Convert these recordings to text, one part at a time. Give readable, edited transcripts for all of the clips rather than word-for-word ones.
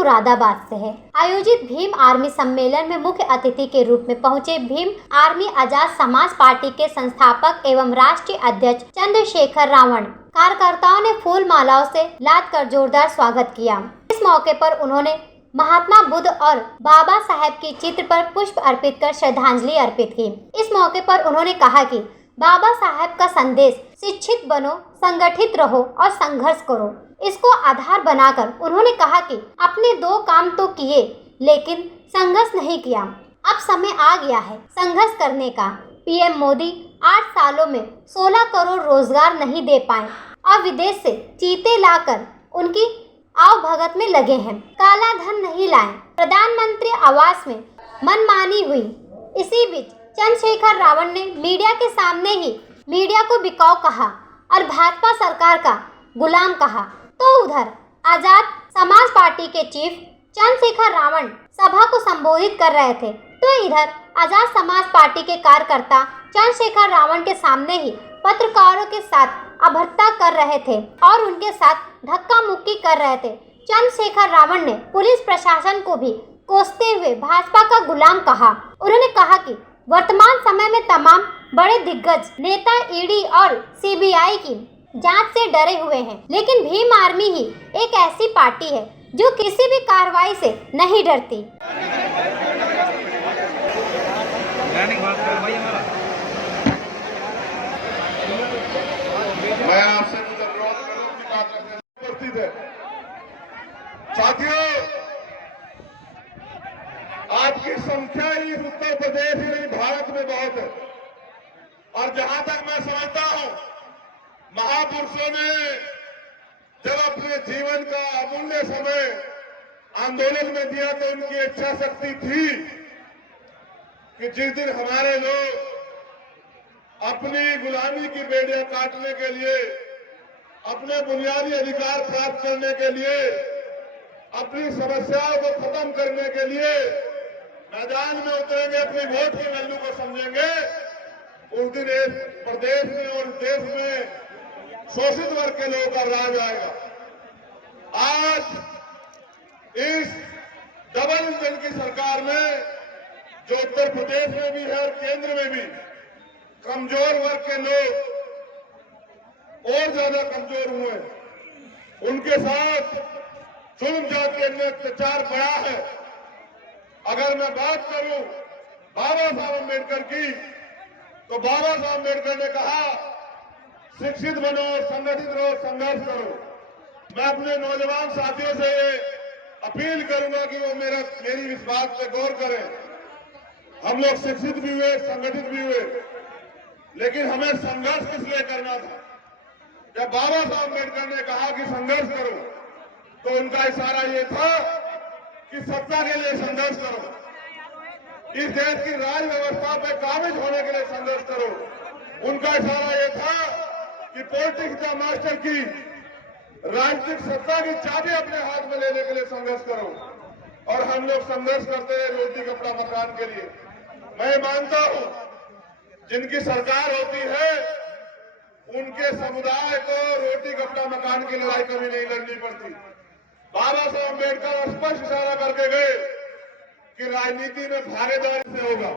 मुरादाबाद से है। आयोजित भीम आर्मी सम्मेलन में मुख्य अतिथि के रूप में पहुंचे भीम आर्मी आजाद समाज पार्टी के संस्थापक एवं राष्ट्रीय अध्यक्ष चंद्रशेखर रावण कार्यकर्ताओं ने फूल मालाओं से लाद कर जोरदार स्वागत किया। इस मौके पर उन्होंने महात्मा बुद्ध और बाबा साहेब की चित्र पर पुष्प अर्पित कर श्रद्धांजलि अर्पित की। इस मौके पर उन्होंने कहा कि बाबा साहेब का संदेश शिक्षित बनो, संगठित रहो और संघर्ष करो, इसको आधार बनाकर उन्होंने कहा कि अपने 2 काम तो किए लेकिन संघर्ष नहीं किया। अब समय आ गया है संघर्ष करने का। पीएम मोदी 8 सालों में 16 करोड़ रोजगार नहीं दे पाए और विदेश से चीते लाकर उनकी आवभगत में लगे हैं। काला धन नहीं लाए, प्रधानमंत्री आवास में मनमानी हुई। इसी बीच चंद्रशेखर रावण ने मीडिया के सामने ही मीडिया को बिकाऊ कहा और भाजपा सरकार का गुलाम कहा। तो उधर आजाद समाज पार्टी के चीफ चंद्रशेखर रावण सभा को संबोधित कर रहे थे, तो इधर आजाद समाज पार्टी के कार्यकर्ता चंद्रशेखर रावण के सामने ही पत्रकारों के साथ अभद्रता कर रहे थे और उनके साथ धक्का मुक्की कर रहे थे। चंद्रशेखर रावण ने पुलिस प्रशासन को भी कोसते हुए भाजपा का गुलाम कहा। उन्होंने कहा कि वर्तमान समय में तमाम बड़े दिग्गज नेता ईडी और सीबीआई की जांच से डरे हुए हैं, लेकिन भीम आर्मी ही एक ऐसी पार्टी है जो किसी भी कार्रवाई से नहीं डरती। मैं आपसे कुछ अनुरोध करूं कि बात रखने उपस्थित है। साथियों, आपकी संख्या ही उत्तर प्रदेश ही नहीं भारत में बहुत है, और जहां तक मैं समझता हूं, महापुरुषों ने जब अपने जीवन का अमूल्य समय आंदोलन में दिया तो उनकी इच्छा शक्ति थी कि जिस दिन हमारे लोग अपनी गुलामी की बेड़ियां काटने के लिए, अपने बुनियादी अधिकार प्राप्त करने के लिए, अपनी समस्याओं को खत्म करने के लिए मैदान में उतरेंगे, अपनी वोट की वैल्यू को समझेंगे, उस दिन इस प्रदेश में और देश में शोषित वर्ग के लोगों का राज आएगा। आज इस डबल इंजन की सरकार में, जो उत्तर प्रदेश में भी है और केंद्र में भी, कमजोर वर्ग के लोग और ज्यादा कमजोर हुए, उनके साथ जुल्म जाति के अत्याचार बढ़ा है। अगर मैं बात करूं बाबा साहब अम्बेडकर की, तो बाबा साहब अम्बेडकर ने कहा शिक्षित बनो, संगठित रहो, संघर्ष करो। मैं अपने नौजवान साथियों से ये अपील करूंगा कि वो मेरी इस बात पे गौर करें। हम लोग शिक्षित भी हुए, संगठित भी हुए, लेकिन हमें संघर्ष किस लिए करना था? जब बाबा साहब अम्बेडकर ने कहा कि संघर्ष करो, तो उनका इशारा ये था कि सत्ता के लिए संघर्ष करो, इस देश की राज व्यवस्था पे काबिज होने के लिए संघर्ष करो। उनका इशारा ये था कि पॉलिटिक्स का मास्टर की राजनीतिक सत्ता की चाबी अपने हाथ में लेने के लिए संघर्ष करो। और हम लोग संघर्ष करते हैं रोटी कपड़ा मकान के लिए। मैं मानता हूं जिनकी सरकार होती है उनके समुदाय को रोटी कपड़ा मकान की लड़ाई कभी नहीं लड़नी पड़ती। बाबा साहब अम्बेडकर स्पष्ट इशारा करके गए कि राजनीति में भागीदारी से होगा।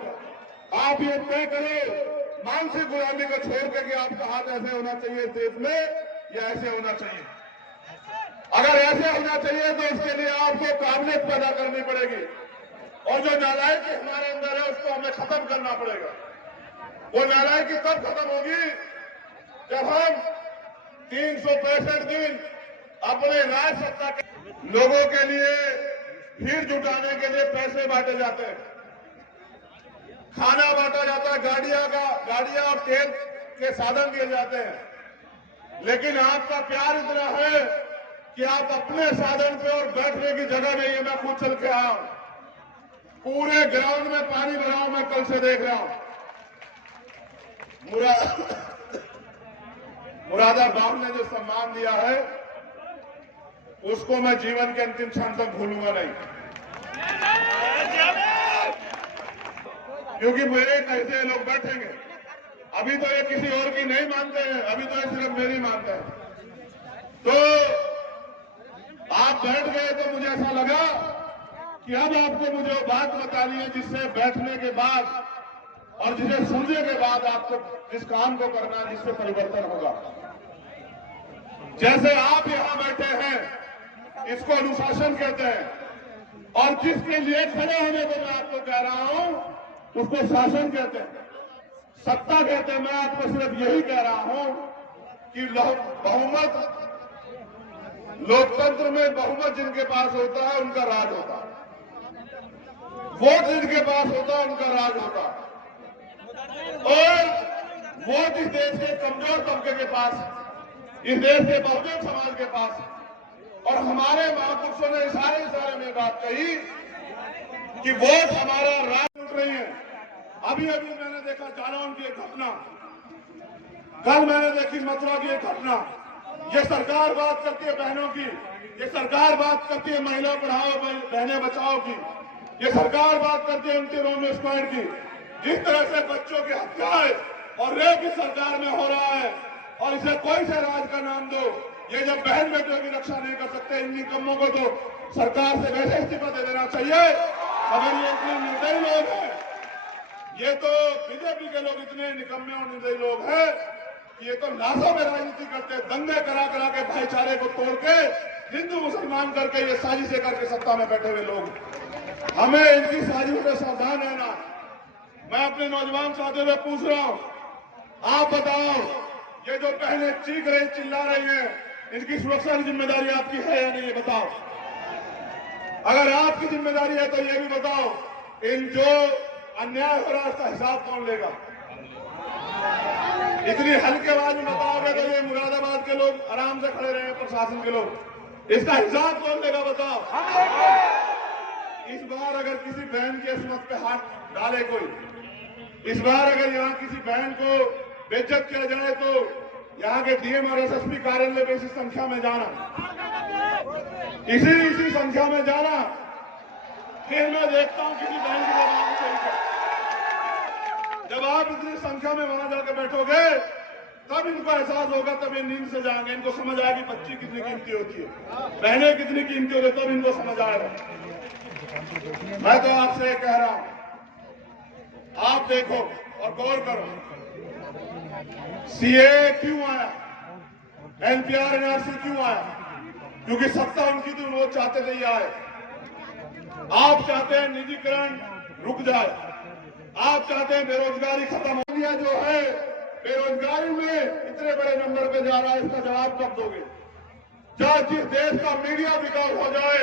आप ये तय करें मानसिक गुलामी को छोड़ के कि आपका हाथ ऐसे होना चाहिए देश में या ऐसे होना चाहिए। अगर ऐसे होना चाहिए तो उसके लिए आपको काबिलियत पैदा करनी पड़ेगी, और जो नालायकी हमारे अंदर है उसको हमें खत्म करना पड़ेगा। वो नालायकी तब खत्म होगी जब हम 365 दिन अपने राज सत्ता के लोगों के लिए भीड़ जुटाने के लिए पैसे बांटे जाते हैं, खाना बांटा जाता है, गाड़ियां और तेल के साधन दिए जाते हैं, लेकिन आपका प्यार इतना है कि आप अपने साधन पे और बैठने की जगह नहीं है। मैं खुद चल के आया हूं, पूरे ग्राउंड में पानी भरा हूं, मैं कल से देख रहा हूं। मुरादाबाद ने जो सम्मान दिया है उसको मैं जीवन के अंतिम क्षण तक भूलूंगा नहीं, क्योंकि मेरे कैसे लोग बैठेंगे। अभी तो ये किसी और की नहीं मानते हैं, अभी तो ये सिर्फ मेरी मानते हैं। तो आप बैठ गए तो मुझे ऐसा लगा कि अब आपको मुझे वो बात बतानी है जिससे बैठने के बाद और जिसे सुनने के बाद आपको जिस काम को करना है जिससे परिवर्तन होगा। जैसे आप यहां बैठे हैं इसको अनुशासन कहते हैं और जिसके लिए खड़े होने को मैं आपको कह रहा हूं उसको शासन कहते हैं, सत्ता कहते हैं। मैं आपको सिर्फ यही कह रहा हूं कि बहुमत, लोकतंत्र में बहुमत जिनके पास होता है उनका राज होता है, वोट जिनके पास होता है उनका राज होता है। और वोट इस देश के कमजोर तबके के पास, इस देश के बहुजन समाज के पास। और हमारे महापुरुषों ने इशारे में बात कही कि वोट हमारा राज उठ रही है। अभी मैंने देखा जालौन की एक घटना, कल मैंने देखी मथुरा की एक घटना। ये सरकार बात करती है बहनों की, ये सरकार बात करती है महिला पढ़ाओ बहनें बचाओ की, ये सरकार बात करती है एंटी रोमियो स्क्वाड की। जिस तरह से बच्चों की हत्याएं और रेप इस सरकार में हो रहा है और इसे कोई से राज का नाम दो, ये जब बहन बेटियों की रक्षा नहीं कर सकते इन निकम्मों को तो सरकार से वैसे इस्तीफा दे देना चाहिए। अगर ये इतने निर्दयी लोग हैं, ये तो बीजेपी के लोग इतने निकम्मे और निर्दयी लोग हैं कि ये तो लाशों में राजनीति करते हैं, दंगे करा के भाईचारे को तोड़ के हिंदू मुसलमान करके ये साजिशें करके सत्ता में बैठे हुए लोग। हमें इनकी साजिशों से सावधान रहना। मैं अपने नौजवान साथियों से पूछ रहा हूं, आप बताओ ये जो बहनें चीख रही चिल्ला रही हैं, इनकी सुरक्षा की जिम्मेदारी आपकी है या नहीं, ये बताओ। अगर आपकी जिम्मेदारी है तो ये भी बताओ, इन जो अन्याय हो रहा है उसका हिसाब कौन लेगा? इतनी हल्की आवाज में बताओगे तो ये मुरादाबाद के लोग आराम से खड़े रहे, प्रशासन के लोग, इसका हिसाब कौन लेगा बताओ। इस बार अगर किसी बहन की अस्मत पे हाथ डाले कोई, इस बार अगर यहाँ किसी बहन को बेइज्जत किया जाए तो यहाँ के डीएम और एसएसपी कार्यालय में इसी संख्या में जाना, इसी संख्या में जाना। फिर मैं देखता हूँ किसी बहन की जबान से। जब आप इतनी संख्या में वहां जाकर बैठोगे तब इनको एहसास होगा, तब ये नींद से जाएंगे, इनको समझ आएगी बच्ची कितनी कीमती होती है, बहनें कितनी कीमती होती है, तब इनको समझ आएगा। मैं तो आपसे कह रहा हूं, आप देखो और गौर करो, सीए क्यों आया, एनपीआर एनआरसी क्यों आया? क्योंकि सत्ता उनकी थी, वो चाहते थे ये आए। आप चाहते हैं निजीकरण रुक जाए, आप चाहते हैं बेरोजगारी खत्म हो गया। जो है बेरोजगारी में इतने बड़े नंबर पे जा रहा है, इसका जवाब कब दोगे? जब जिस देश का मीडिया बिकाऊ हो जाए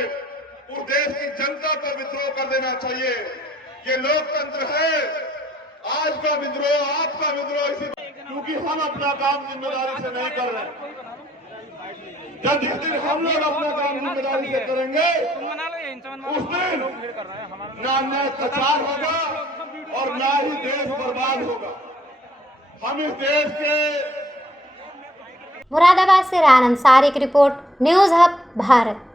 उस देश की जनता पर विद्रोह कर देना चाहिए। ये लोकतंत्र है। आज का विद्रोह, आपका विद्रोह इसी, क्योंकि हम अपना काम जिम्मेदारी से नहीं कर रहे। जब जिस दिन हम लोग अपना काम जिम्मेदारी से करेंगे उस दिन ना अन्याय अत्याचार होगा और ना ही देश बर्बाद होगा। हम इस देश के मुरादाबाद से रान अंसारी की रिपोर्ट, न्यूज हब भारत।